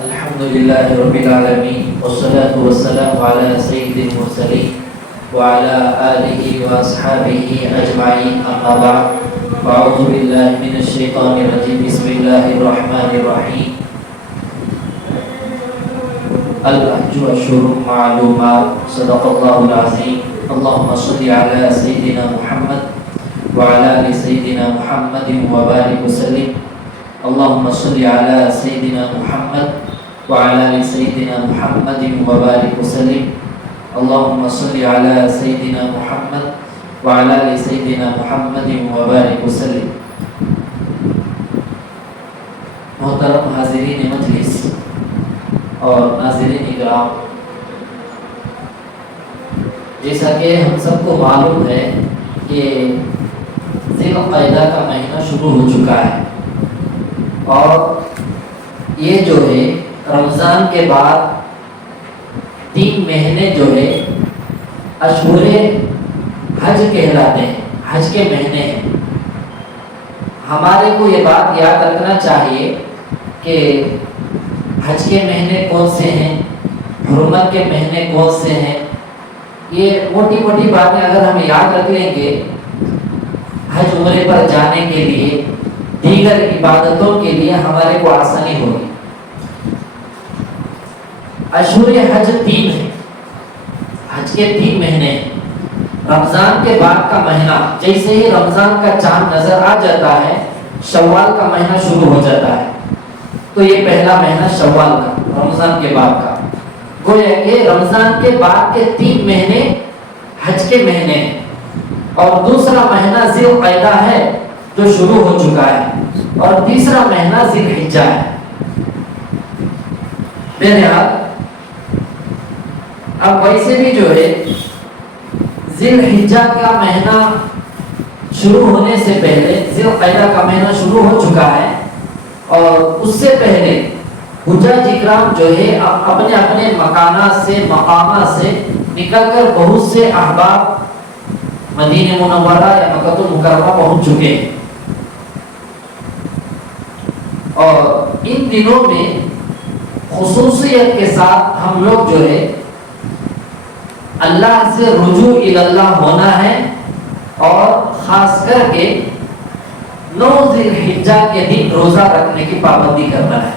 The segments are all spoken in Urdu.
الحمد لله رب العالمين والصلاة والسلام على سيد المرسلين وعلى آله وأصحابه أجمعين أما بعد فأعوذ بالله من الشيطان الرجيم بسم الله الرحمن الرحيم الحج أشهر معلومات صدق الله العظيم اللهم صل على سيدنا محمد وعلى آل سيدنا محمد وبارك وسلم اللهم صل على سيدنا محمد وعلى آل سيدنا محمد وبارك وسلم اللهم صل على سيدنا محمد وعلى آل سيدنا محمد وبارك وسلم. محترم حاضرین مجلس اور ناظرین اکرام، جیسا کہ ہم سب کو معلوم ہے کہ ذی القعدہ کا مہینہ شروع ہو چکا ہے اور یہ جو ہے رمضان کے بعد 3 مہینے جو ہے اشہر حج کہلاتے ہیں، حج کے مہینے ہیں. ہمارے کو یہ بات یاد رکھنا چاہیے کہ حج کے مہینے کون سے ہیں، حرمت کے مہینے کون سے ہیں. یہ موٹی موٹی باتیں اگر ہم یاد رکھ لیں گے حج عمرے پر جانے کے لیے، دیگر عبادتوں کے لیے ہمارے کو آسانی ہوگی. اشہر حج 3 ہے، حج کے 3 مہینے ہیں. رمضان کے بعد کا مہینہ، جیسے ہی رمضان کا چاند نظر آ جاتا ہے شوال کا مہینہ شروع ہو جاتا ہے. تو یہ پہلا مہینہ شوال کا، رمضان کے بعد کا. گویا کہ رمضان کے بعد کے 3 مہینے حج کے مہینے ہیں اور دوسرا مہینہ ذی القعدہ ہے جو شروع ہو چکا ہے اور تیسرا مہینہ ذی الحجہ ہے. بہرحال اب ویسے بھی جو ہے ذی الحجہ کا مہینہ شروع ہونے سے پہلے ذی القعدہ کا مہینہ شروع ہو چکا ہے اور اس سے پہلے حجاج اکرام جو ہے اپنے اپنے مکانات سے، مقامات سے نکل کر بہت سے احباب مدینہ منورہ یا مکہ المکرمہ پہنچ چکے ہیں. اور ان دنوں میں خصوصیت کے ساتھ ہم لوگ جو ہے اللہ سے رجوع اللہ ہونا ہے اور خاص کر کے 9 ذی الحجہ کے دن روزہ رکھنے کی پابندی کرنا ہے.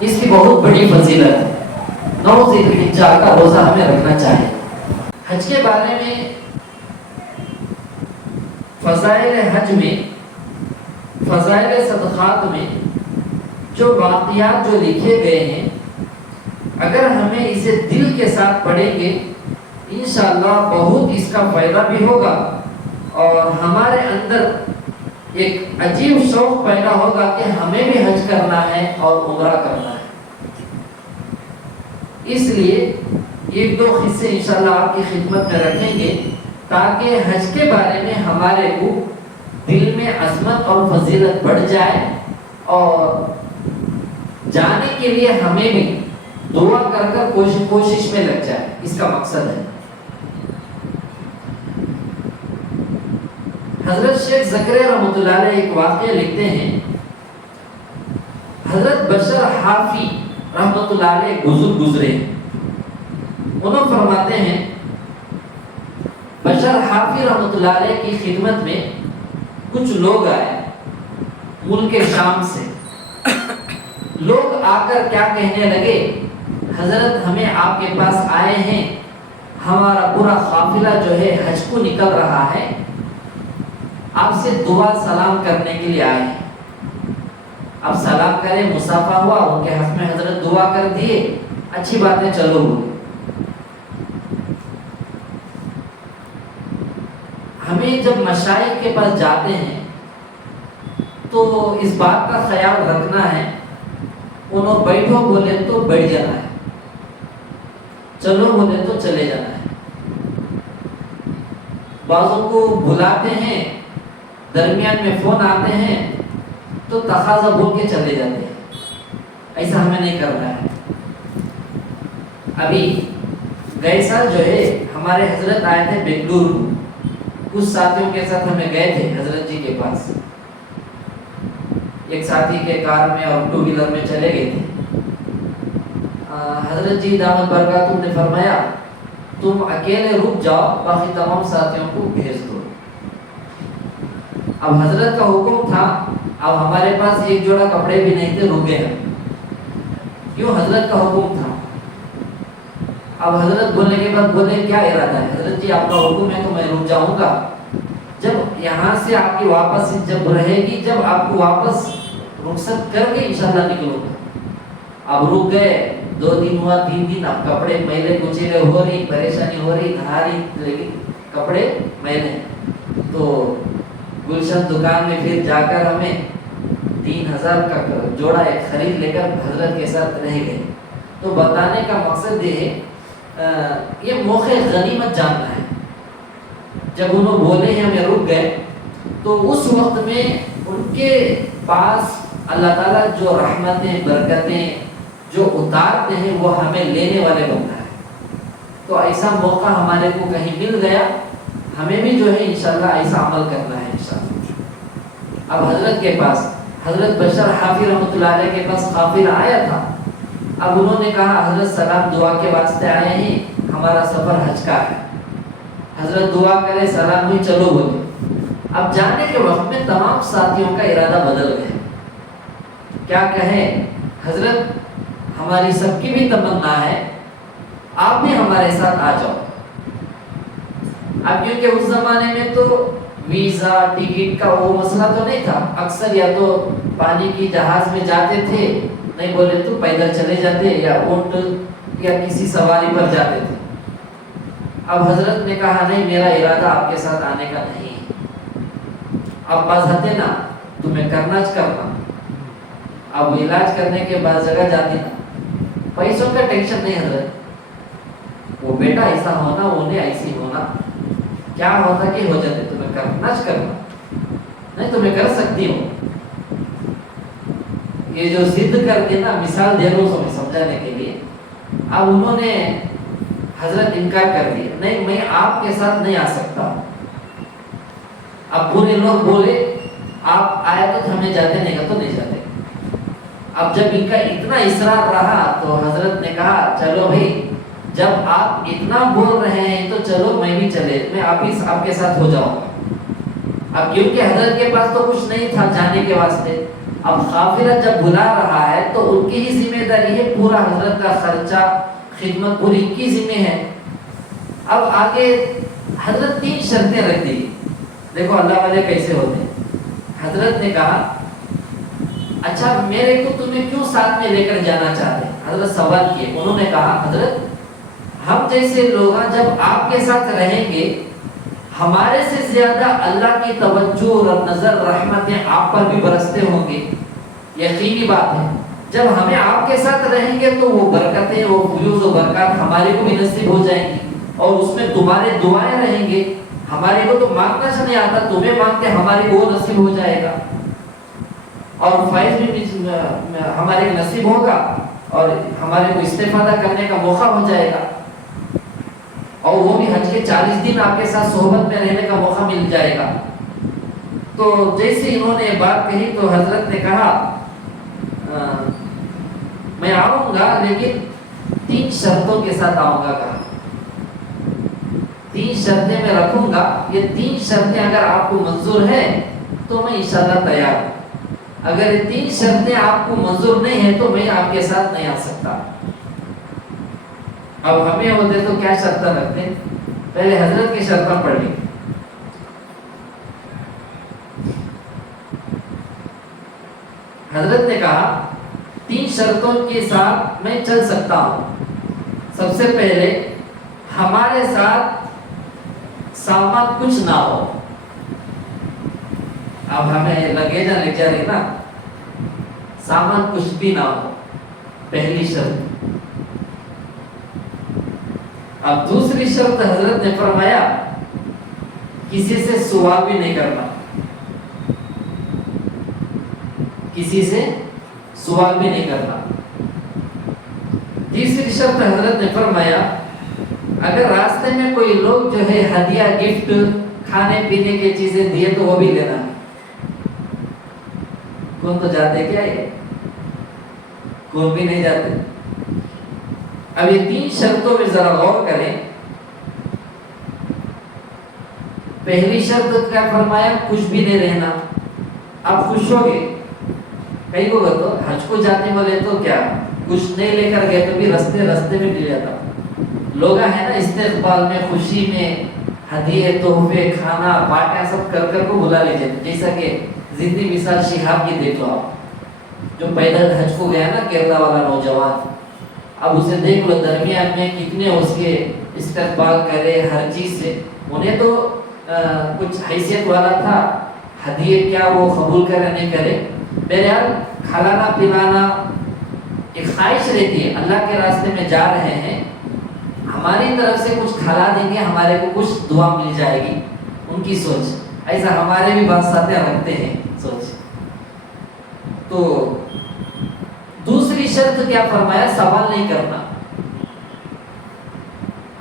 اس کی بہت بڑی فضیلت ہے. 9 ذی الحجہ کا روزہ ہمیں رکھنا چاہیے. حج کے بارے میں فضائل حج میں، فضائل صدقات میں جو واقعات جو لکھے گئے ہیں، اگر ہمیں اسے دل کے ساتھ پڑھیں گے انشاءاللہ بہت اس کا فائدہ بھی ہوگا اور ہمارے اندر ایک عجیب شوق پیدا ہوگا کہ ہمیں بھی حج کرنا ہے اور عمرہ کرنا ہے. اس لیے 1-2 قصے انشاءاللہ آپ کی خدمت میں رکھیں گے تاکہ حج کے بارے میں ہمارے کو دل میں عظمت اور فضیلت بڑھ جائے اور جانے کے لیے ہمیں بھی دعا کر کر کوشش میں لگ جائے. اس کا مقصد ہے. حضرت شیخ زکریا رحمۃ اللہ علیہ ایک واقعہ لکھتے ہیں. حضرت بشر حافی رحمۃ اللہ علیہ بزرگ گزرے. انہوں فرماتے ہیں بشر حافی رحمۃ اللہ علیہ کی خدمت میں کچھ لوگ آئے ملک شام سے. لوگ آ کر کیا کہنے لگے، حضرت ہمیں آپ کے پاس آئے ہیں، ہمارا پورا قافلہ جو ہے حج کو نکل رہا ہے، آپ سے دعا سلام کرنے کے لیے آئے ہیں. آپ سلام کریں، مصافحہ ہوا، ان کے حق میں حضرت دعا کر دیے، اچھی باتیں چلو ہوئی. ہمیں جب مشائخ کے پاس جاتے ہیں تو اس بات کا خیال رکھنا ہے، انہوں بیٹھو بولے تو بیٹھ جانا ہے، چلو بولے تو چلے جانا ہے. بعضوں کو بلاتے ہیں، درمیان میں فون آتے ہیں تو تقاضا بول کے چلے جاتے ہیں. ایسا ہمیں نہیں کرنا ہے. ابھی گئے سال جو ہے ہمارے حضرت آئے تھے بنگلورو، کچھ ساتھیوں کے ساتھ ہمیں گئے تھے حضرت جی کے پاس. ایک ساتھی کے کار میں اور 2 ویلر میں چلے گئے تھے. حضرت جی دامت برکاتہم نے فرمایا تم اکیلے رک جاؤ، باقی تمام ساتھیوں کو بھیج دو۔ اب حضرت کا حکم تھا، اب ہمارے پاس ایک جوڑا کپڑے بھی نہیں تھے، رک گئے ہم، کیوں؟ حضرت کا حکم تھا۔ اب حضرت بولنے کے بعد بولے کیا ارادہ ہے؟ حضرت جی آپ کا حکم ہے تو میں رک جاؤں گا، جب یہاں سے آپ کی واپس جب رہے گی، جب آپ کو واپس رخصت کر کے انشاءاللہ نکلو گا۔ اب رک گئے، 2 دن ہوا، 3 دن، اب کپڑے میلے کچیلے ہو رہی، پریشانی ہو رہی، نہا رہی، لیکن کپڑے میلے۔ تو گلشن دکان میں پھر جا کر ہمیں 3000 کا جوڑا ایک خرید لے کر حضرت کے ساتھ رہ گئے۔ تو بتانے کا مقصد یہ موقع غنیمت جاننا ہے۔ جب انہوں بولے ہیں ہمیں رک گئے، تو اس وقت میں ان کے پاس اللہ تعالیٰ جو رحمتیں برکتیں جو اتارتے ہیں وہ ہمیں لینے والے بنتا ہے۔ تو ایسا موقع ہمارے کو کہیں مل گیا، ہمیں بھی جو ہے انشاءاللہ ایسا عمل کرنا ہے انشاءاللہ۔ اب حضرت کے پاس حضرت بشر حافظ رحمۃ اللہ علیہ کے پاس قافلہ آیا تھا۔ اب انہوں نے کہا حضرت سلام دعا کے واسطے آئے ہیں، ہمارا سفر حج کا ہے، حضرت دعا کرے، سلام ہوئی، چلو بولے۔ اب جانے کے وقت میں تمام ساتھیوں کا ارادہ بدل گیا، کیا کہیں؟ حضرت ہماری سب کی بھی تمنا ہے آپ بھی ہمارے ساتھ آ جاؤ۔ اب کیونکہ اس زمانے میں تو ویزا ٹکٹ کا وہ مسئلہ تو نہیں تھا، اکثر یا تو پانی کی جہاز میں جاتے تھے، نہیں بولے تو پیدل چلے جاتے یا اونٹ یا کسی سواری پر جاتے تھے۔ اب حضرت نے کہا نہیں، میرا ارادہ آپ کے ساتھ آنے کا نہیں ہے، اب بس ہتے نا تمہیں کرنا کرنا۔ اب علاج کرنے کے بعد جگہ جاتی نا، پیسوں کا ٹینشن نہیں حضرت، وہ بیٹا ایسا ہونا، انہیں ایسی ہونا، کیا ہوتا کہ ہو جاتے، تمہیں کرنا نہیں، تمہیں کر سکتی ہو۔ یہ جو ضد کرتے نا، مثال دے رہا ہوں سمجھانے کے لیے۔ اب انہوں نے حضرت انکار کر دیا، نہیں میں آپ کے ساتھ نہیں آ سکتا۔ اب پورے لوگ بولے آپ آئے تو ہمیں جاتے، نہیں گا تو نہیں جاتے۔ اب جب ان کا اتنا اصرار رہا تو حضرت نے کہا چلو بھائی، جب آپ اتنا بول رہے ہیں تو چلو میں بھی چلے، میں آپ کے ساتھ ہو جاؤں گا۔ اب کیونکہ حضرت کے پاس تو کچھ نہیں تھا جانے کے واسطے، اب قافلہ جب بلا رہا ہے تو ان کی ہی ذمہ داری ہے، پورا حضرت کا خرچہ خدمت پوری ان کی ذمہ ہے۔ اب آگے حضرت 3 شرطیں رکھ دی، دیکھو اللہ والے کیسے ہوتے ہیں۔ حضرت نے کہا اچھا میرے کو تمہیں کیوں ساتھ میں لے کر جانا چاہتے ہیں؟ حضرت سوال کیے، انہوں نے کہا حضرت ہم جیسے لوگ جب آپ کے ساتھ رہیں گے، ہمارے سے زیادہ اللہ کی توجہ اور نظر رحمتیں آپ پر بھی برستے ہوں گے، یقینی بات ہے۔ جب ہمیں آپ کے ساتھ رہیں گے تو وہ برکتیں، وہ فیوز و برکات ہمارے کو بھی نصیب ہو جائیں گی، اور اس میں تمہارے دعائیں رہیں گے۔ ہمارے کو تو مانگنا سے نہیں آتا، تمہیں مانگتے ہمارے کو وہ نصیب ہو جائے گا، اور فیض بھی ہمارے نصیب ہوگا، اور ہمارے کو استفادہ کرنے کا موقع ہو جائے گا، اور وہ بھی حج کے 40 دن آپ کے ساتھ صحبت میں رہنے کا موقع مل جائے گا۔ تو جیسے انہوں نے بات کہی تو حضرت نے کہا میں آؤں گا، لیکن 3 شرطوں کے ساتھ آؤں گا۔ کہا 3 شرطیں میں رکھوں گا، یہ 3 شرطیں اگر آپ کو منظور ہے تو میں انشاءاللہ تیار ہوں، اگر یہ 3 شرطیں آپ کو منظور نہیں ہیں تو میں آپ کے ساتھ نہیں آ سکتا۔ اب ہمیں ہوتے تو کیا شرطیں رکھتے؟ پہلے حضرت کی شرطیں پڑھ لی۔ حضرت نے کہا 3 شرطوں کے ساتھ میں چل سکتا ہوں۔ سب سے پہلے ہمارے ساتھ سامان کچھ نہ ہو۔ اب ہمیں لگے جا لے جا رہی نا، سامان کچھ بھی نہ ہو، پہلی شرط۔ اب دوسری شرط حضرت نے فرمایا کسی سے سوال بھی نہیں کرنا، کسی سے سوال بھی نہیں کرنا۔ تیسری شرط حضرت نے فرمایا اگر راستے میں کوئی لوگ جو ہے ہدیہ گفٹ کھانے پینے کی چیزیں دیے تو وہ بھی لینا ہے۔ کون تو جاتے کیا ہے، کون بھی نہیں جاتے، اب یہ 3 شرطوں میں ذرا غور کریں. پہلی شرط کیا فرمایا؟ کچھ بھی نہیں رہنا. آپ خوش ہو گئے. کئی کو تو حج کو جاتے بولے تو کیا کچھ نہیں لے کر گئے تو بھی رستے میں مل جاتا. لوگ ہیں نا استقبال میں، خوشی میں ہدیے، تحفے، کھانا، پارٹیاں سب کر کو بلا لیجیے. جیسا کہ زندگی مثال شہاب کی دیکھ لو آپ، جو پیدل حج کو گیا نا کیرلا والا نوجوان. اب اسے دیکھ لو درمیان میں کتنے اس کے استقبال کرے ہر چیز سے. انہیں تو کچھ حیثیت والا تھا، ہدیے کیا وہ قبول کرے نہیں کرے. بہرحال کھلانا پلانا ایک خواہش رہتی ہے. اللہ کے راستے میں جا رہے ہیں، ہماری طرف سے کچھ کھلا دیں گے، ہمارے کو کچھ دعا مل جائے گی. ان کی سوچ ایسا ہمارے بھی بات ساتھ رکھتے ہیں سوچ. تو دوسری شرط کیا فرمایا؟ سوال نہیں کرنا.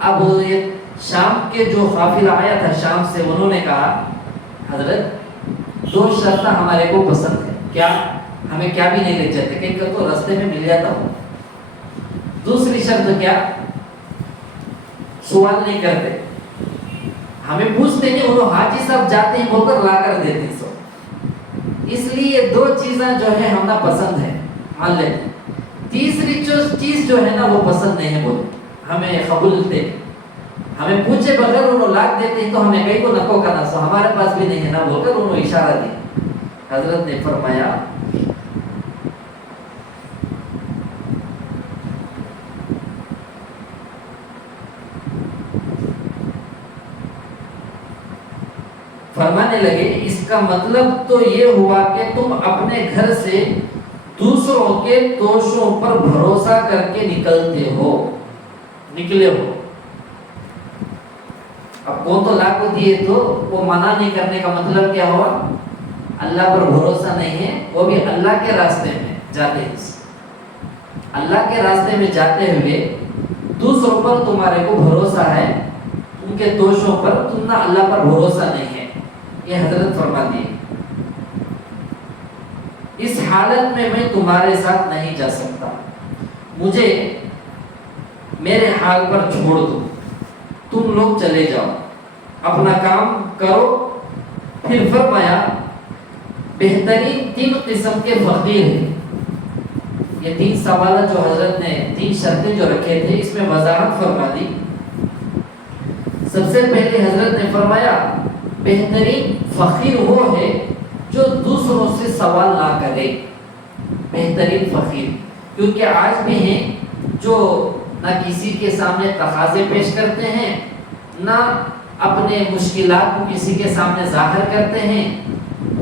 اب یہ شام کے جو قافلہ آیا تھا شام سے، انہوں نے کہا حضرت 2 شرط ہمارے کو پسند ہے. کیا؟ ہمیں کیا بھی نہیں لے جاتے، کہیں کہ تو راستے میں مل جاتا ہوں. دوسری شرط کیا؟ سوال نہیں کرتے. ہمیں پوچھتے نہیں، انہوں حاجی صاحب جاتے ہیں بول کر لا کر دیتے ہیں. اس لیے 2 چیزیں جو ہے ہمیں پسند ہے، مان لیتے. تیسری چیز جو ہے نا وہ پسند نہیں ہے، بولے ہمیں قبول دے. ہمیں پوچھے بغیر انہوں لاکھ دیتے ہیں تو ہمیں کہیں کو نکو کرنا سو ہمارے پاس بھی نہیں ہے نا بول کر انہوں اشارہ دیا. حضرت نے فرمایا فرمانے لگے اس کا مطلب تو یہ ہوا کہ تم اپنے گھر سے دوسروں کے توشوں پر بھروسہ کر کے نکلے ہو. اب کون تو لاکھ کو دیے تو وہ منع نہیں کرنے کا مطلب کیا ہوا؟ اللہ پر بھروسہ نہیں ہے، وہ بھی اللہ کے راستے میں جاتے ہیں. اللہ کے راستے میں جاتے ہوئے دوسروں پر تمہارے کو بھروسہ ہے، ان کے توشوں پر تم نہ اللہ پر بھروسہ نہیں ہے. یہ حضرت فرما دی اس حالت میں تمہارے ساتھ نہیں جا سکتا، مجھے میرے حال پر چھوڑ دو، تم لوگ چلے جاؤ اپنا کام کرو. پھر فرمایا بہترین 3 قسم کے فقیر ہیں. یہ 3 سوالات جو حضرت نے 3 شرطیں جو رکھے تھے اس میں وضاحت فرما دی. سب سے پہلے حضرت نے فرمایا بہترین فقیر وہ ہے جو دوسروں سے سوال نہ کرے. بہترین فقیر، کیونکہ آج بھی ہیں جو نہ کسی کے سامنے تقاضے پیش کرتے ہیں، نہ اپنے مشکلات کو کسی کے سامنے ظاہر کرتے ہیں.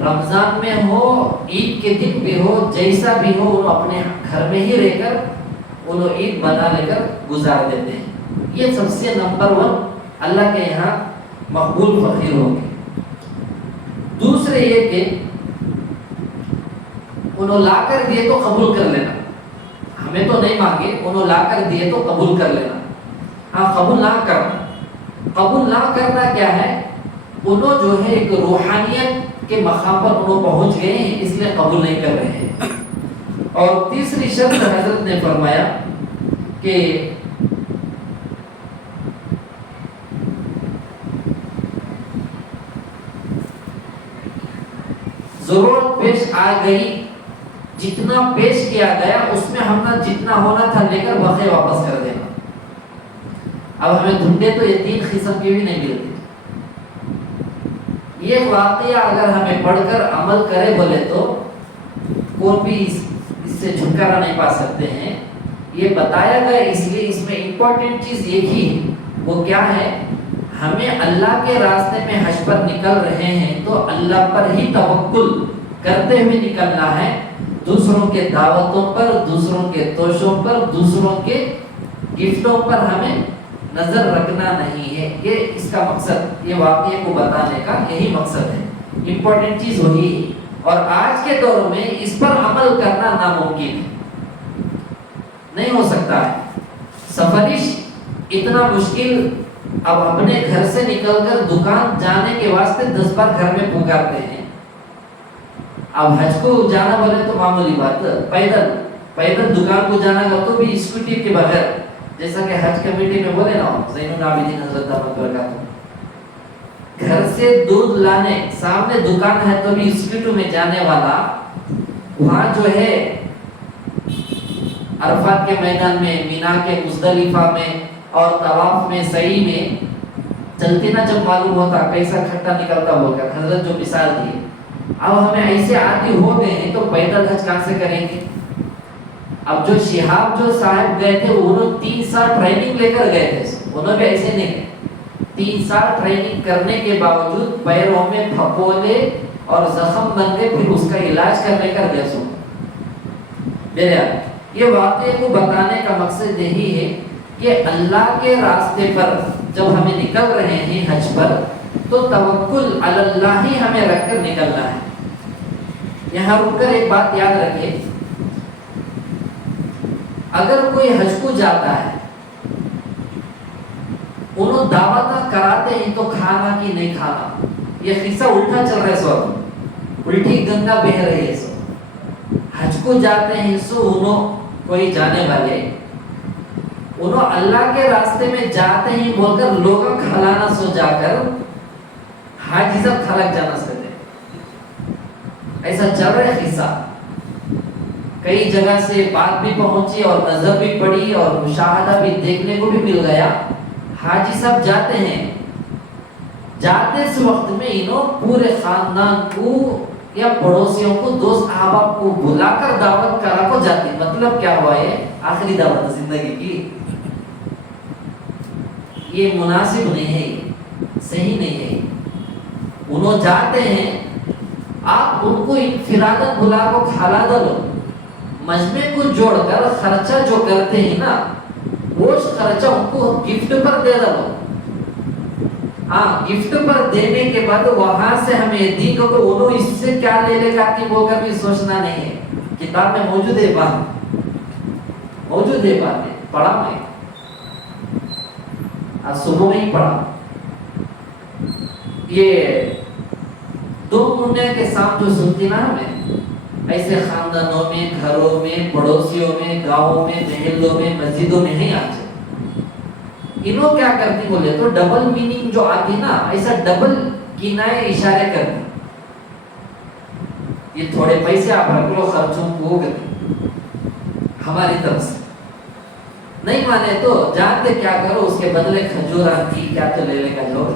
رمضان میں ہو، عید کے دن بھی ہو، جیسا بھی ہو، وہ اپنے گھر میں ہی رہ کر وہ عید بنا لے کر گزار دیتے ہیں. یہ سب سے نمبر 1 اللہ کے یہاں مقبول فقیر ہوں گے. دوسرے یہ کہ انہوں لا کر دیے تو قبول کر لینا. ہمیں تو نہیں مانگے، انہوں لا کر دیے تو قبول کر لینا. ہاں قبول نہ کرنا. قبول نہ کرنا کیا ہے؟ انہوں جو ہے ایک روحانیت کے مقام پر انہوں پہنچ گئے ہیں، اس لیے قبول نہیں کر رہے ہیں. اور تیسری شرط حضرت نے فرمایا کہ ضرورت پیش آ گئی، جتنا پیش کیا گیا اس میں ہم نے جتنا ہونا تھا لے کر بقیہ واپس کر دینا. اب ہمیں دھنڈے تو یہ 3 قسم کے بھی نہیں ملتے. یہ واقعہ اگر ہمیں پڑھ کر عمل کرے بولے تو کوئی بھی اس سے چھٹکارا نہیں پا سکتے ہیں. یہ بتایا گیا اس لیے اس میں امپورٹنٹ چیز ایک ہی ہے. وہ کیا ہے؟ ہمیں اللہ کے راستے میں حج پر نکل رہے ہیں تو اللہ پر ہی توکل کرتے ہوئے نکلنا ہے. دوسروں کے دعوتوں پر، دوسروں کے توشوں پر، دوسروں کے گفٹوں پر ہمیں نظر رکھنا نہیں ہے. یہ اس کا مقصد، یہ واقعے کو بتانے کا یہی مقصد ہے. امپورٹنٹ چیز وہی ہے. اور آج کے دور میں اس پر عمل کرنا ناممکن ہے، نہیں ہو سکتا ہے. سفرش اتنا مشکل. اب اپنے گھر سے نکل کر دکان جانے کے واسطے 10 بار گھر میں پکارتے ہیں. اب حج کو جانا بولے تو معمولی بات، پیدل دکان کو جانا گا تو بھی اسکوٹی کے بغیر جیسا کہ حج کمیٹی میں بولے نا زین العابدین حضرت دامت برکاتہ، گھر سے دودھ لانے سامنے دکان ہے تو بھی اسپیٹو میں جانے والا وہاں جو ہے عرفات کے میدان میں، مینا کے مزدلفہ میں اور طواف میں، سعی میں چلتے نا جب معلوم ہوتا کیسا کھٹا نکلتا بول کر حضرت جو مثال دی. اب ہمیں ایسے عادی ہو گئے ہیں تو پیدل حج کہاں سے کریں گے؟ اب جو شہاب جو صاحب گئے تھے انہوں 3 سال ٹریننگ لے کر گئے تھے، انہوں بھی ایسے نہیں گئے. 3 سال ٹریننگ کرنے کے باوجود پیروں میں پھپولے اور زخم بن گئے، پھر اس کا علاج کرنے کا گئے. سو یہ واقعے کو بتانے کا مقصد یہی ہے کہ اللہ کے راستے پر جب ہمیں نکل رہے ہیں حج پر تو توکل علی اللہ ہی ہمیں رکھ کر نکلنا ہے. یہاں رک کر ایک بات یاد رکھے، اگر کوئی حج کو جاتا ہے انہوں دعوت کراتے ہیں تو کھانا کی نہیں کھانا، یہ قصہ الٹا چل رہا ہے. سو الٹی گنگا بہ رہی ہے. سو حج کو جاتے ہیں سو انہوں کوئی جانے والے انہوں اللہ کے راستے میں جاتے ہیں بول کر لوگوں کھلانا سو جا کر حاجی سب کھلک جانا سکتے. ایسا چل رہا ہے قصہ، کئی جگہ سے بات بھی پہنچی اور نظر بھی پڑی اور مشاہدہ بھی دیکھنے کو بھی مل گیا. حاجی صاحب جاتے ہیں، جاتے اس وقت میں انہوں پورے خاندان کو یا پڑوسیوں کو، دوست احباب کو بلا کر دعوت کرا کو جاتے. مطلب کیا ہوا ہے؟ آخری دعوت زندگی کی. یہ مناسب نہیں ہے، صحیح نہیں ہے. انہوں جاتے ہیں، آپ ان کو انفرادت بلا کو کھلا دو، مجمع کو جوڑ کر خرچہ جو کرتے ہیں نا وہ خرچہ ان کو گفٹ پر دے دو. ہاں گفٹ پر دینے کے بعد وہاں سے ہمیں دی کو انہوں اس سے کیا لے لے گا کہ وہ کبھی سوچنا نہیں ہے. کتاب میں موجود ہے بات، موجود ہے بات، پڑھا میں آج صبح میں ہی پڑھا. یہ 2 مہینے کے ساتھ جو سنتی نا ہمیں ایسے خاندانوں میں، گھروں میں، پڑوسیوں میں، گاؤں میں، محلوں میں، مسجدوں میں نہیں آتے. انہوں کیا کرتی بولے تو ڈبل میننگ جو آتی نا ایسا ڈبل کنائے اشارے کرتی. یہ تھوڑے پیسے آپ رکھ لو خرچوں کو کرتی ہماری طرف سے، نہیں مانے تو جانتے کیا کرو اس کے بدلے کھجور آتی کیا تو لے لے کا جو.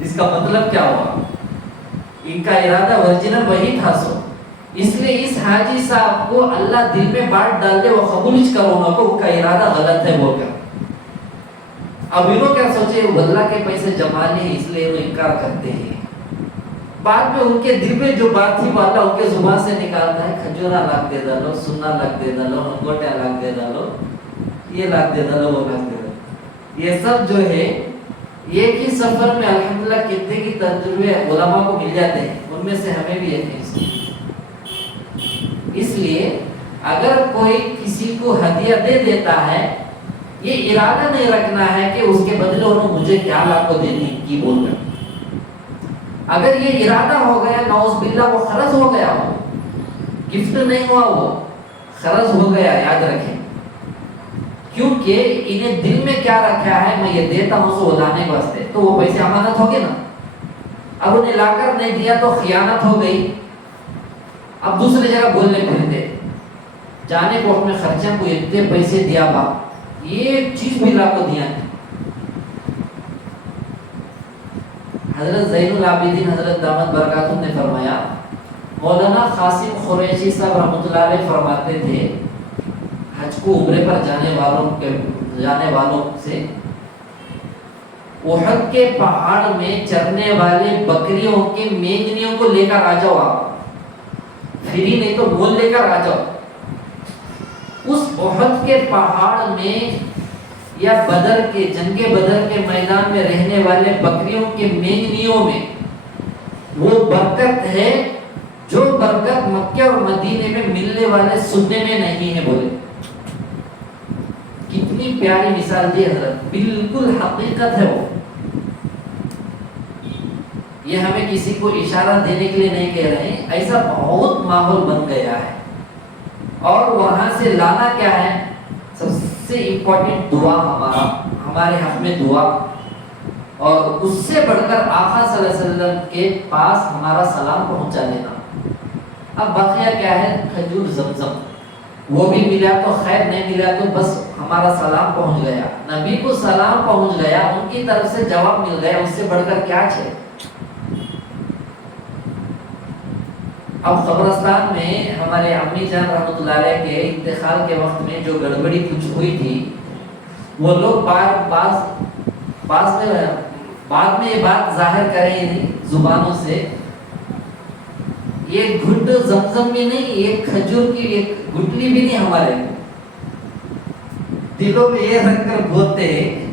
اس کا مطلب کیا ہوا؟ ان کا ارادہ ورجنل وہی تھا. سو اس لیے اس حاجی صاحب کو اللہ دل میں بات ڈال دے وہ قبول کرو نہ کو، ان کا ارادہ غلط ہے بول کر. اب انہوں کیا سوچے اللہ کے پیسے جما لے اس لیے وہ انکار کرتے ہیں. بعد میں ان کے دل میں جو بات تھی وہ اللہ ان کے زبان سے نکالتا ہے. کھجورا لاکھ دے ڈالو، سننا لاکھ دے ڈالو، انگوٹیاں لاکھ دے ڈالو، یہ لاکھ دے ڈالو، وہ لاکھ دے ڈالو. یہ سب جو ہے ایک ہی سفر میں الحمدللہ کتنے کی تجربے علماء کو مل جاتے ہیں، ان میں سے ہمیں بھی ایک ہے. اس لیے اگر کوئی کسی کو ہدیہ دے دیتا ہے یہ ارادہ نہیں رکھنا ہے کہ اس کے بدلے انہوں مجھے کیا لاکھ کو دینی کی بول کر. اگر یہ ارادہ ہو گیا نعوذ باللہ وہ خرچ ہو گیا، ہو گفٹ نہیں ہوا، وہ خرچ ہو گیا. یاد رکھیں کیونکہ انہیں دل میں کیا رکھا ہے میں یہ دیتا ہوں سو لانے واسطے، تو وہ پیسے امانت ہو گئے نا. اب انہیں لا کر نہیں دیا تو خیانت ہو گئی. اب دوسری جگہ بولنے پھرتے جانے کو اپنے خرچہ کو اتنے پیسے دیا باپ یہ چیز بھی لا کو دیا. حضرت زین العابدین حضرت دامت برکاتہ نے فرمایا، مولانا قاسم قریشی صاحب رحمۃ اللہ علیہ فرماتے تھے حج کو عمرے پر جانے والوں سے احد کے پہاڑ میں چرنے والے بکریوں کے مینگنیوں کو لے کر آ جاؤ. آپ فری نہیں تو مول لے کر آ جاؤ. اس احد کے پہاڑ میں یا بدر کے جنگ بدر کے میدان میں رہنے والے بکریوں کے مینگنیوں میں وہ برکت ہے جو برکت مکہ اور مدینے میں ملنے والے سننے میں نہیں ہے. بولے کتنی پیاری مثال دی حضرت، بالکل حقیقت ہے. وہ یہ ہمیں کسی کو اشارہ دینے کے لیے نہیں کہہ رہے ہیں، ایسا بہت ماحول بن گیا ہے. اور وہاں سے لانا کیا ہے؟ سب سے سے امپورٹنٹ دعا ہمارے حق میں دعا، اور اس سے بڑھ کر آقا صلی اللہ علیہ وسلم کے پاس ہمارا سلام پہنچا دینا۔ اب بقیہ کیا ہے؟ کھجور زمزم، وہ بھی ملا تو خیر، نہیں ملا تو بس ہمارا سلام پہنچ گیا، نبی کو سلام پہنچ گیا، ان کی طرف سے جواب مل گیا، اس سے بڑھ کر کیا ہے؟ اب قبرستان میں ہمارے امی جان رحمۃ اللہ علیہ کے انتقال کے وقت میں جو گڑبڑی کچھ ہوئی تھی، وہ لوگ بعد میں یہ بات ظاہر کریں نہیں زبانوں سے، یہ گھٹ زمزم بھی نہیں، ایک کھجور کی ایک گٹلی بھی نہیں، ہمارے دلوں میں یہ رکھ کر بولتے ہیں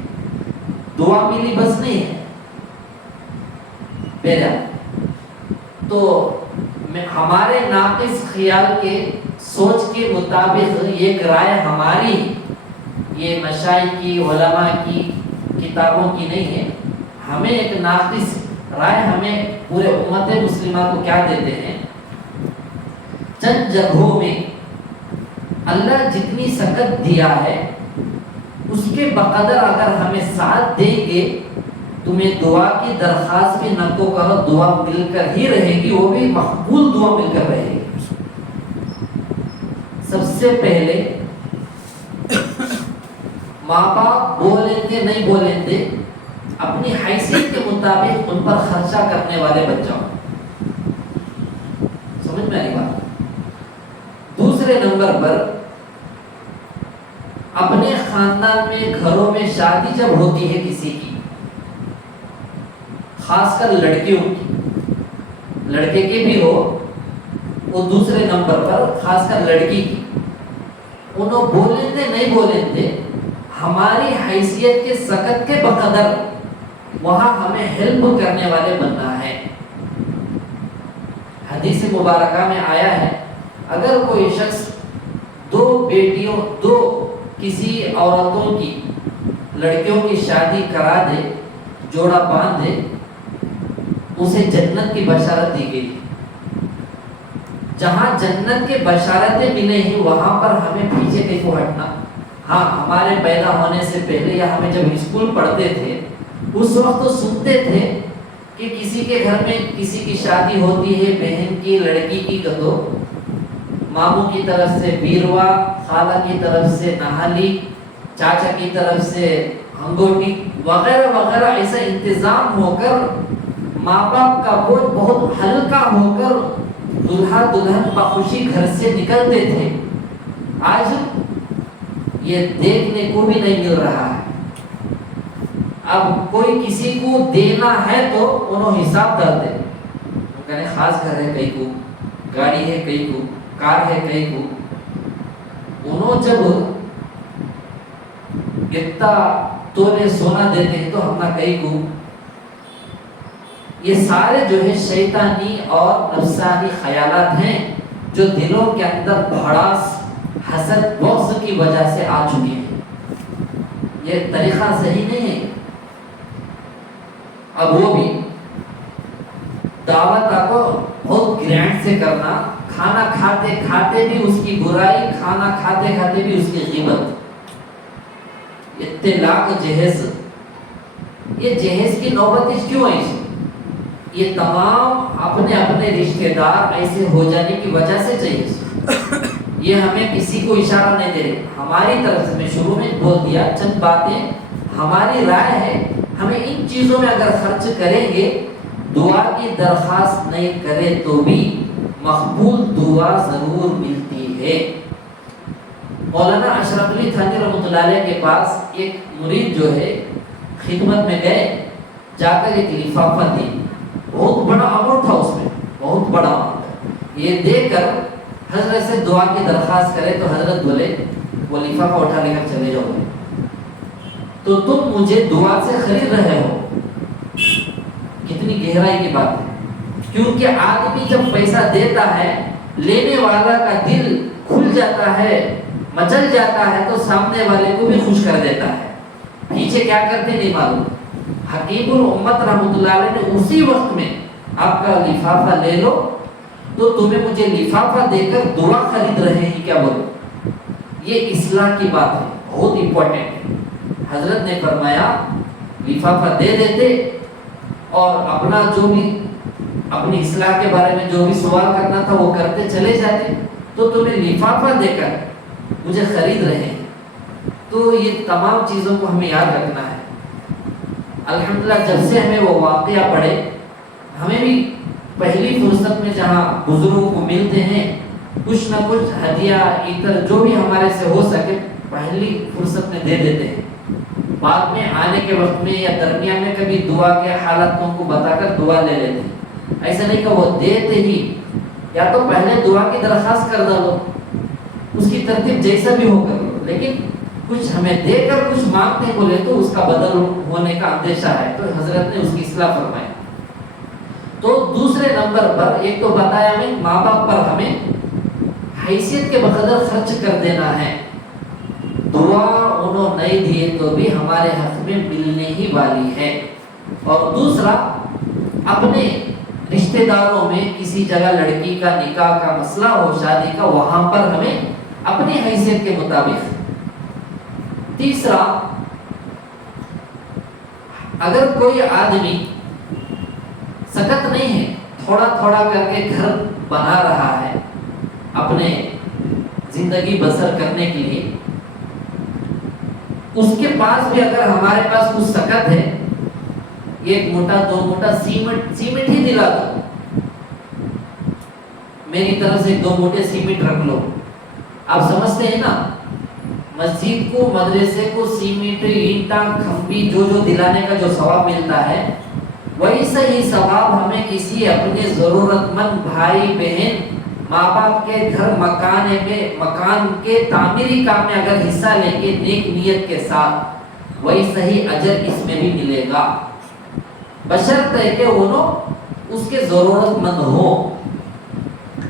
دعا ملی بس نہیں ہے میرا۔ تو ہمارے ناقص خیال کے سوچ کے مطابق ایک رائے ہماری، یہ مشائخ کی، علماء کی، کتابوں کی نہیں ہے، ہمیں ایک ناقص رائے ہمیں پورے امت مسلمہ کو کیا دیتے ہیں؟ چند جگہوں میں اللہ جتنی سکت دیا ہے اس کے بقدر اگر ہمیں ساتھ دیں گے، تمہیں دعا کی درخواست بھی نہ تو کرو، دعا مل کر ہی رہے گی، وہ بھی مقبول دعا مل کر رہے گی۔ سب سے پہلے ماں باپ بولیں گے نہیں بولیں گے، اپنی حیثیت کے مطابق ان پر خرچہ کرنے والے بن جاؤ، سمجھ میں آئی بات؟ دوسرے نمبر پر اپنے خاندان میں، گھروں میں شادی جب ہوتی ہے کسی کی، خاص کر لڑکیوں کی، لڑکے کے بھی ہو، وہ دوسرے نمبر پر خاص کر لڑکی کی، انہوں بولیں دے نہیں بولیں دے، ہماری حیثیت کے سکت کے بقدر وہاں ہمیں ہیلپ کرنے والے بننا ہے۔ حدیث مبارکہ میں آیا ہے، اگر کوئی شخص دو کسی عورتوں کی، لڑکیوں کی شادی کرا دے، جوڑا باندھ دے، اسے جنت کی بشارت دی گئی۔ جہاں جنت کے بشارتیں ملے ہیں وہاں پر ہمیں پیچھے کہیں کو ہٹنا۔ ہاں، ہمارے پیدا ہونے سے پہلے یا ہمیں جب اسکول پڑھتے تھے اس وقت تو سنتے تھے کہ کسی کے گھر میں کسی کی شادی ہوتی ہے، بہن کی، لڑکی کی، تو ماموں کی طرف سے بیروا، خالہ کی طرف سے نہالی، چاچا کی طرف سے ہنگوٹی وغیرہ وغیرہ، ایسا انتظام ہو کر ماں باپ کا بوجھ بہت ہلکا ہو کر دلہا دلہن بخوشی گھر سے نکلتے تھے۔ آج یہ دیکھنے کو بھی نہیں مل رہا ہے۔ اب کوئی کسی کو دینا ہے تو انہوں حساب ڈالتے، وہ کہنے خاص گھر ہے کئی کو، گاڑی ہے کئی کو، کار ہے کئی کو، انہوں جب اتنا تولے سونا دیتے ہیں تو ہم نہ کئی کو۔ یہ سارے جو ہے شیطانی اور نفسانی خیالات ہیں جو دلوں کے اندر بھڑاس، حسد، بغض کی وجہ سے آ چکی ہیں۔ یہ طریقہ صحیح نہیں ہے۔ اب وہ بھی دعوت آپ کو بہت گرینڈ سے کرنا، کھانا کھاتے کھاتے بھی اس کی برائی، کھانا کھاتے کھاتے بھی اس کی غیبت، اتلاق جہیز، یہ جہیز کی نوبت کیوں ہے؟ یہ تمام اپنے اپنے رشتہ دار ایسے ہو جانے کی وجہ سے چاہیے۔ یہ ہمیں کسی کو اشارہ نہیں دے رہے، ہماری طرف سے میں شروع میں بول دیا، چند باتیں ہماری رائے ہے، ہمیں ان چیزوں میں اگر خرچ کریں گے، دعا کی درخواست نہیں کرے تو بھی مقبول دعا ضرور ملتی ہے۔ مولانا اشرف علی تھانوی رحمۃ اللہ علیہ کے پاس ایک مرید جو ہے خدمت میں گئے، جا کر ایک لفافہ دی، بہت بڑا اماؤنٹ تھا، اس میں بہت بڑا اماؤنٹ، یہ دے کر حضرت سے دعا کی درخواست کرے تو حضرت بولے وہ لفافہ اٹھا لے کر چلے جاؤ، تو تم مجھے دعا سے خرید رہے ہو۔ کتنی گہرائی کی بات ہے، کیونکہ آدمی جب پیسہ دیتا ہے، لینے والا کا دل کھل جاتا ہے، مچل جاتا ہے، تو سامنے والے کو بھی خوش کر دیتا ہے۔ پیچھے کیا کرتے نہیں معلوم۔ حکیم الامت رحمۃ اللہ علیہ نے اسی وقت میں آپ کا لفافہ لے لو، تو تمہیں مجھے لفافہ دے کر دعا خرید رہے ہیں کیا بولو؟ یہ اصلاح کی بات ہے، بہت امپورٹنٹ ہے۔ حضرت نے فرمایا لفافہ دے دیتے اور اپنا جو بھی اپنی اصلاح کے بارے میں جو بھی سوال کرنا تھا وہ کرتے چلے جاتے، تو تمہیں لفافہ دے کر مجھے خرید رہے ہیں۔ تو یہ تمام چیزوں کو ہمیں یاد رکھنا ہے۔ الحمدللہ جب سے ہمیں وہ واقعہ پڑھے، ہمیں بھی پہلی فرصت میں جہاں بزرگوں کو ملتے ہیں کچھ نہ کچھ ہدیہ عطر جو بھی ہمارے سے ہو سکے پہلی فرصت میں دے دیتے ہیں۔ بعد میں آنے کے وقت میں یا درمیان میں کبھی دعا کے حالتوں کو بتا کر دعا لے لیتے ہیں۔ ایسا نہیں کہ وہ دیتے ہی یا تو پہلے دعا کی درخواست کر ڈالو، اس کی ترتیب جیسا بھی ہو کر لو، لیکن کچھ ہمیں دے کر کچھ مانگنے کو لے تو اس کا بدل ہونے کا اندیشہ ہے، تو حضرت نے اس کی اصلاح فرمائی۔ تو دوسرے نمبر پر ایک تو بتایا میں ماں باپ پر ہمیں حیثیت کے بقدر خرچ کر دینا ہے، دعا انہوں نہیں دیے تو بھی ہمارے حق میں ملنے ہی والی ہے۔ اور دوسرا اپنے رشتہ داروں میں کسی جگہ لڑکی کا نکاح کا مسئلہ ہو، شادی کا، وہاں پر ہمیں اپنی حیثیت کے مطابق۔ تیسرا اگر کوئی آدمی سخت نہیں ہے، تھوڑا تھوڑا کر کے گھر بنا رہا ہے اپنے زندگی بسر کرنے کے لیے، اس کے پاس بھی اگر ہمارے پاس کچھ سکت ہے، ایک موٹا دو موٹا سیمنٹ ہی دلا دو، میری طرف سے 2 موٹے سیمنٹ رکھ لو۔ آپ سمجھتے ہیں نا، مسجد کو، مدرسے کو سیمنٹ، اینٹا، کھمبی جو دلانے کا جو ثواب ملتا ہے، ویسا ہی ثواب ہمیں کسی اپنے ضرورت مند بھائی بہن ماں باپ کے گھر مکان کے تعمیری کام میں اگر حصہ لیں گے نیک نیت کے ساتھ، ویسا ہی اجر اس میں بھی ملے گا، بشرطے کہ وہ اس کے ضرورت مند ہو۔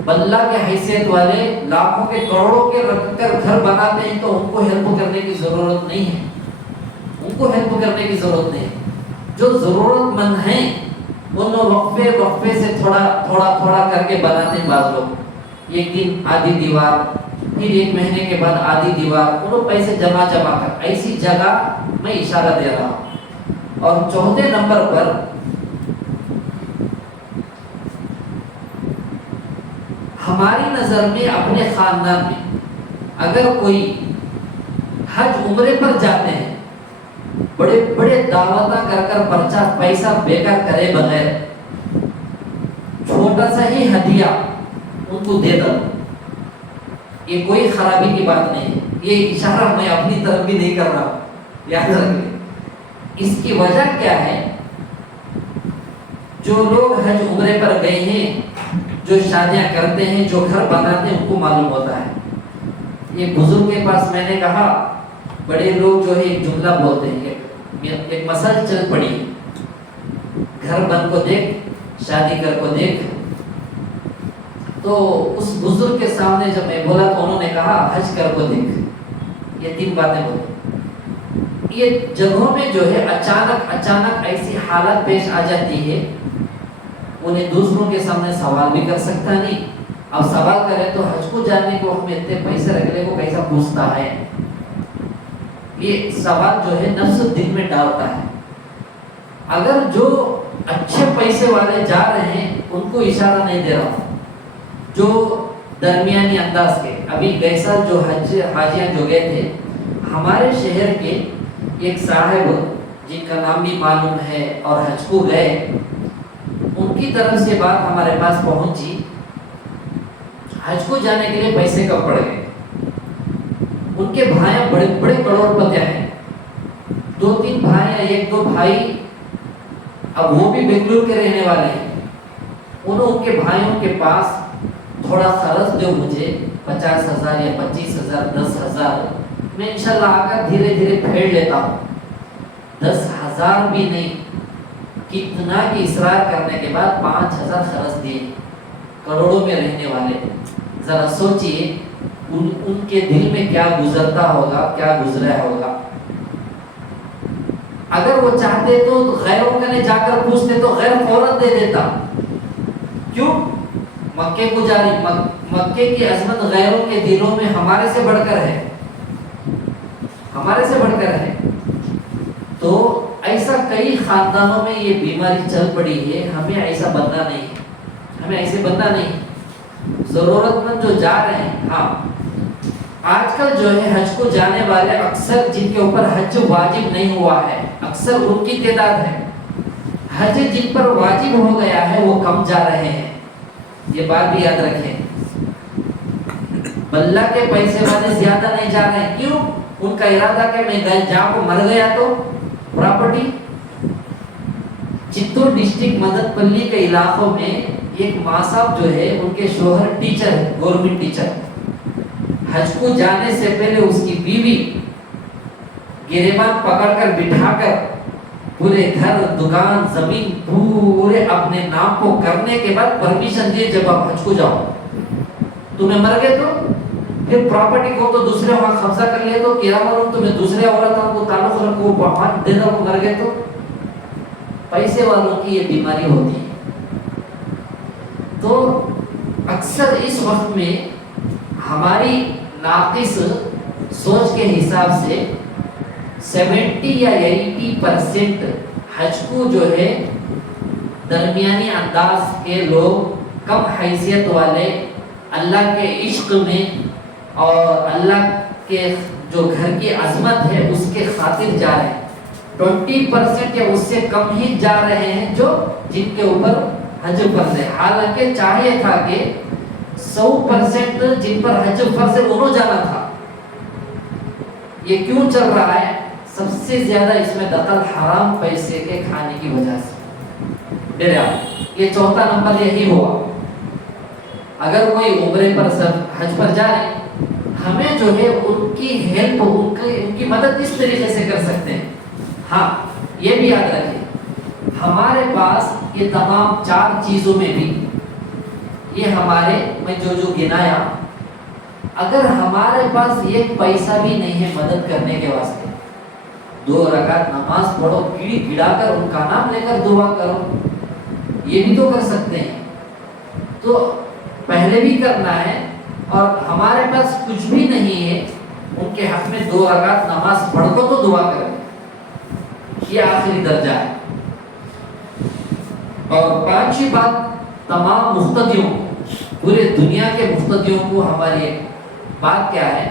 اللہ کے حیثیت والے لاکھوں کے کروڑوں کے رکھ کر گھر بناتے ہیں تو ان کو ہیلپ کرنے کی ضرورت نہیں ہے، ان کو ہیلپ کرنے کی ضرورت نہیں ہے۔ جو ضرورت مند ہیں ان وقفے سے تھوڑا کر کے بناتے ہیں بعض لوگ، ایک دن آدھی دیوار، پھر 1 مہینے کے بعد آدھی دیوار، انہوں پیسے جمع کر ایسی جگہ میں اشارہ دے رہا ہوں۔ اور چوتھے نمبر پر ہماری نظر میں اپنے خاندان میں اگر کوئی حج عمرے پر جاتے ہیں، بڑے بڑے دعوتاں کر پیسہ بیکار کرے بغیر چھوٹا سا ہی ہدیہ ان کو دے دو، یہ کوئی خرابی کی بات نہیں ہے، یہ اشارہ میں اپنی طرف بھی نہیں کر رہا ہوں، یاد رکھیں۔ اس کی وجہ کیا ہے؟ جو لوگ حج عمرے پر گئے ہیں، جو شادیاں کرتے ہیں، جو گھر بناتے ہیں، ان کو معلوم ہوتا ہے۔ ایک بزرگ کے پاس میں نے کہا، بڑے لوگ جو ہے ایک جملہ بولتے ہیں، ایک مسئلہ چل پڑی، گھر بن کو دیکھ شادی کر کو دیکھ۔ تو اس بزرگ کے سامنے جب میں بولا تو انہوں نے کہا حج کر کو دیکھ، یہ 3 باتیں بولی۔ یہ جگہوں میں جو ہے اچانک ایسی حالت پیش آ جاتی ہے، انہیں دوسروں کے سامنے سوال بھی کر سکتا نہیں، اب سوال کرے تو حج کو جانے کے وقت میں اتنے پیسے رکھنے کو کیسا پوچھتا ہے، یہ سوال جو ہے نفس دل میں ڈالتا ہے۔ اگر جو اچھے پیسے والے جا رہے ہیں ان کو اشارہ نہیں دے رہا ہوں، جو درمیانی انداز کے، ابھی گئے سال جو حاجیاں جو گئے تھے، ہمارے شہر کے ایک صاحب جن کا نام بھی معلوم ہے اور حج کو گئے، ان کی طرف سے بات ہمارے پاس پہنچی، حج کو جانے کے لیے پیسے کم پڑ گئے، ان کے بھائی بڑے بڑے کروڑ پتی ہیں، 2-3 بھائی، 1-2 بھائی، اب وہ بھی بنگلور کے رہنے والے ہیں، انہوں ان کے بھائیوں کے پاس تھوڑا قرض دو مجھے 50,000 یا 25,000 10,000، میں انشاءاللہ آ کر دھیرے دھیرے پھیڑ لیتا ہوں۔ 10,000 بھی نہیں، کتنا کی اصرار کرنے کے بعد 5,000 قرض دیے، کروڑوں میں رہنے والے۔ ذرا سوچئے ان کے دل میں کیا گزرتا ہوگا، کیا گزرا ہوگا۔ اگر وہ چاہتے تو غیروں کے جا کر پوچھتے تو غیر فوراً دے دیتا، کیوں؟ مکے کو جاری، مکے کی عظمت غیروں کے دلوں میں ہمارے سے بڑھ کر ہے، ہمارے سے بڑھ کر ہے. تو ایسا کئی خاندانوں میں یہ بیماری چل پڑی ہے. ہمیں ایسا بننا نہیں ہے, ہمیں ایسے بننا نہیں. ضرورت مند جو جا رہے ہیں, ہاں آج کل جو ہے حج کو جانے والے اکثر جن کے اوپر حج واجب نہیں ہوا ہے, اکثر ان کی تعداد ہے. حج جن پر واجب ہو گیا ہے وہ کم جا رہے ہیں, یہ بات بھی یاد رکھیں. بلہ کے پیسے والے زیادہ نہیں جا رہے ہیں. کیوں؟ ان کا ارادہ کہ میں جہاں کو مر گیا تو پراپرٹی. چتور ڈسٹرکٹ مدد پلی کے علاقوں میں ایک ماں صاحب جو ہے ان کے شوہر ٹیچر ہے, گورنمنٹ ٹیچر. حج کو جانے سے پہلے اس کی بیوی گریبان پکڑ کر بٹھا کر پورے گھر دکان زمین پورے اپنے نام کو کرنے کے بعد پرمیشن دیے, جب آپ حج کو جاؤ تمہیں مر گئے تو پھر پراپرٹی کو تو دوسرے وہاں قبضہ کر لیا تو کیا معلوم تمہیں دوسرے عورتوں کو تعلق رکھو وہاں دے دو, مر گئے تو. پیسے والوں کی یہ بیماری ہوتی ہے. تو اکثر اس وقت میں ہماری ناقص سوچ کے حساب سے 70 یا 80% حج کو جو ہے درمیانی انداز کے لوگ, کم حیثیت والے, اللہ کے عشق میں اور اللہ کے جو گھر کی عظمت ہے اس کے خاطر جا رہے ہیں. 20% یا اس سے کم ہی جا رہے ہیں جو جن کے اوپر حج فرض ہے. حالانکہ چاہیے تھا کہ 100% جن پر حج فرض ہے انہوں جانا تھا. یہ کیوں چل رہا ہے؟ سب سے زیادہ اس میں دخل حرام پیسے کے کھانے کی وجہ سے. یہ چوتھا نمبر یہی ہوا. اگر کوئی عمرے پر حج پر جائے, ہمیں جو ہے ان کی ہیلپ, ان کی مدد اس طریقے سے کر سکتے ہیں. ہاں یہ بھی یاد رکھیں, ہمارے پاس یہ تمام 4 چیزوں میں بھی یہ ہمارے میں جو گنایا, اگر ہمارے پاس ایک پیسہ بھی نہیں ہے مدد کرنے کے واسطے, 2 رکعت نماز پڑھو, گڑا کر ان کا نام لے کر دعا کرو, یہ بھی تو کر سکتے ہیں. تو پہلے بھی کرنا ہے, اور ہمارے پاس کچھ بھی نہیں ہے ان کے حق میں 2 رکعت نماز پڑھ کو تو دعا کریں, یہ آخری درجہ ہے. اور 5ویں بات, تمام مقتدیوں, پورے دنیا کے مقتدیوں کو ہماری ایک بات کیا ہے,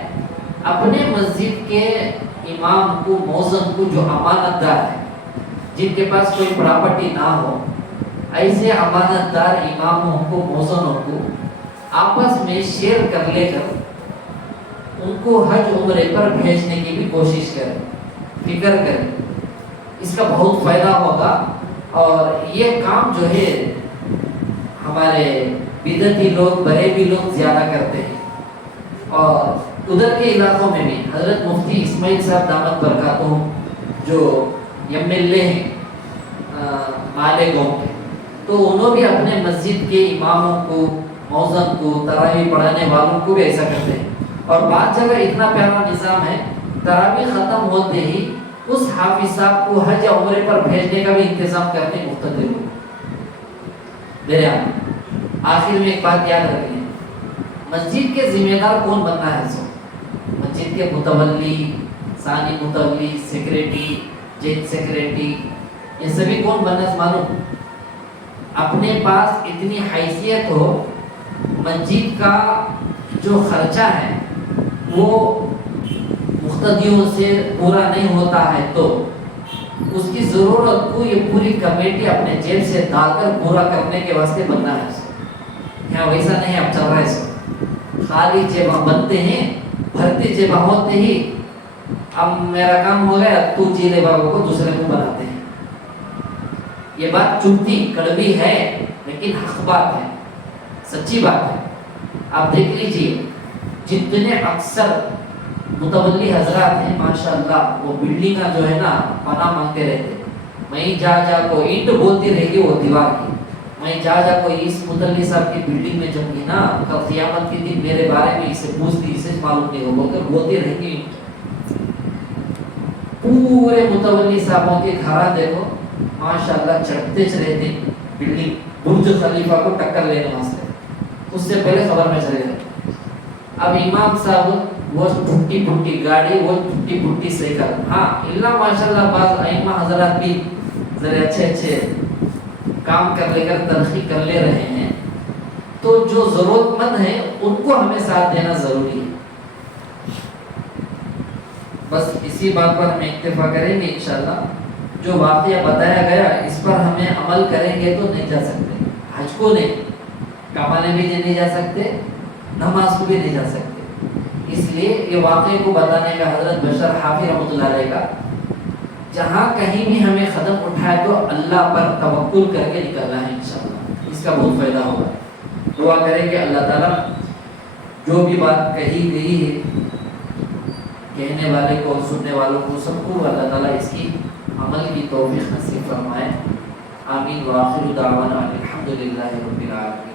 اپنے مسجد کے امام کو, مؤذن کو جو امانت دار ہے, جن کے پاس کوئی پراپرٹی نہ ہو, ایسے امانت دار اماموں کو, مؤذنوں کو آپس میں شیئر کر لے کر ان کو حج عمرے پر بھیجنے کی بھی کوشش کریں, فکر کریں. اس کا بہت فائدہ ہوگا. اور یہ کام جو ہے ہمارے بدعتی لوگ, بریلوی لوگ زیادہ کرتے ہیں. اور ادھر کے علاقوں میں بھی حضرت مفتی اسماعیل صاحب دامت برکاتہم جو MLA ہیں مالیگاؤں کے, تو انہوں بھی اپنے مسجد کے اماموں کو, مؤذن کو, تراویح پڑھانے والوں کو بھی ایسا کرتے ہیں. اور بعض جگہ اتنا پیارا نظام ہے, تراویح ختم ہوتے ہی اس حافظ صاحب کو حج یا عمرے پر بھیجنے کا بھی انتظام کرتے ہیں مقتدر لوگ. میرے آخر میں ایک بات یاد رکھیں, مسجد کے ذمہ دار کون بننا ہے؟ مسجد کے متولی, ثانی متولی, سیکریٹری, جن سیکریٹری, یہ سبھی کون بننا ہے معلوم؟ اپنے پاس اتنی حیثیت ہو, مسجد کا جو خرچہ ہے وہ مقتدیوں سے پورا نہیں ہوتا ہے تو اس کی ضرورت کو یہ پوری کمیٹی اپنے جیب سے ڈال کر پورا کرنے کے واسطے بننا ہے. یہاں ویسا نہیں اب چل رہا ہے, خالی جیب بنتے ہیں, بھرتی جیب ہوتے ہی اب میرا کام ہو گیا, تو چیلے بابو کو دوسرے کو بناتے ہیں. یہ بات چوٹی کڑوی ہے لیکن حق بات ہے, سچی بات ہے. آپ دیکھ لیجئے جتنے اکثر متولی حضرات ہیں ماشاءاللہ, وہ بلڈنگ کا جو ہے نا پناہ مانگتے رہتے. میں جا کو اینٹ بولتی رہے گی وہ دیوار کی, میں جا کو اس متولی صاحب کی بلڈنگ میں جب گی نا کل قیامت کے دن میرے بارے میں اسے پوچھتی, اسے معلوم نہیں ہو بول کر بولتی رہے گی. پورے متولی صاحبوں کے گھر دیکھو ماشاءاللہ چڑھتے رہتے بلڈنگ, برج خلیفہ کو ٹکر لینے واسطے, اس سے پہلے خبر میں چلے گئے. اب امام صاحب وہ ٹوٹی پھوٹی گاڑی، وہ ٹوٹی پھوٹی سائیکل. ہاں اللہ ماشاءاللہ بعض ائمہ حضرات بھی ذرا اچھے کام کر لے کر ترقی کر لے رہے ہیں، تو جو ضرورت مند ہیں ان کو ہمیں ساتھ دینا ضروری ہے. بس اسی بات پر ہم اکتفا کریں گے انشاءاللہ. جو واقعہ بتایا گیا اس پر ہمیں عمل کریں گے تو نہیں جا سکتے. حج کو نہیں، کمانے بھی نہیں جا سکتے، نماز کو بھی نہیں جا سکتے. اس لیے یہ واقعے کو بتانے کا حضرت بشر حافظ رحمۃ اللہ علیہ کا، جہاں کہیں بھی ہمیں قدم اٹھائے تو اللہ پر توکل کر کے نکلنا ہے انشاءاللہ. اس کا بہت فائدہ ہوگا. دعا کریں کہ اللہ تعالیٰ جو بھی بات کہی گئی ہے، کہنے والے کو اور سننے والوں کو سب کو اللہ تعالیٰ اس کی عمل کی توفیق نصیب فرمائے. آمین. وآخر دعوانا الحمدللہ رب العالمین.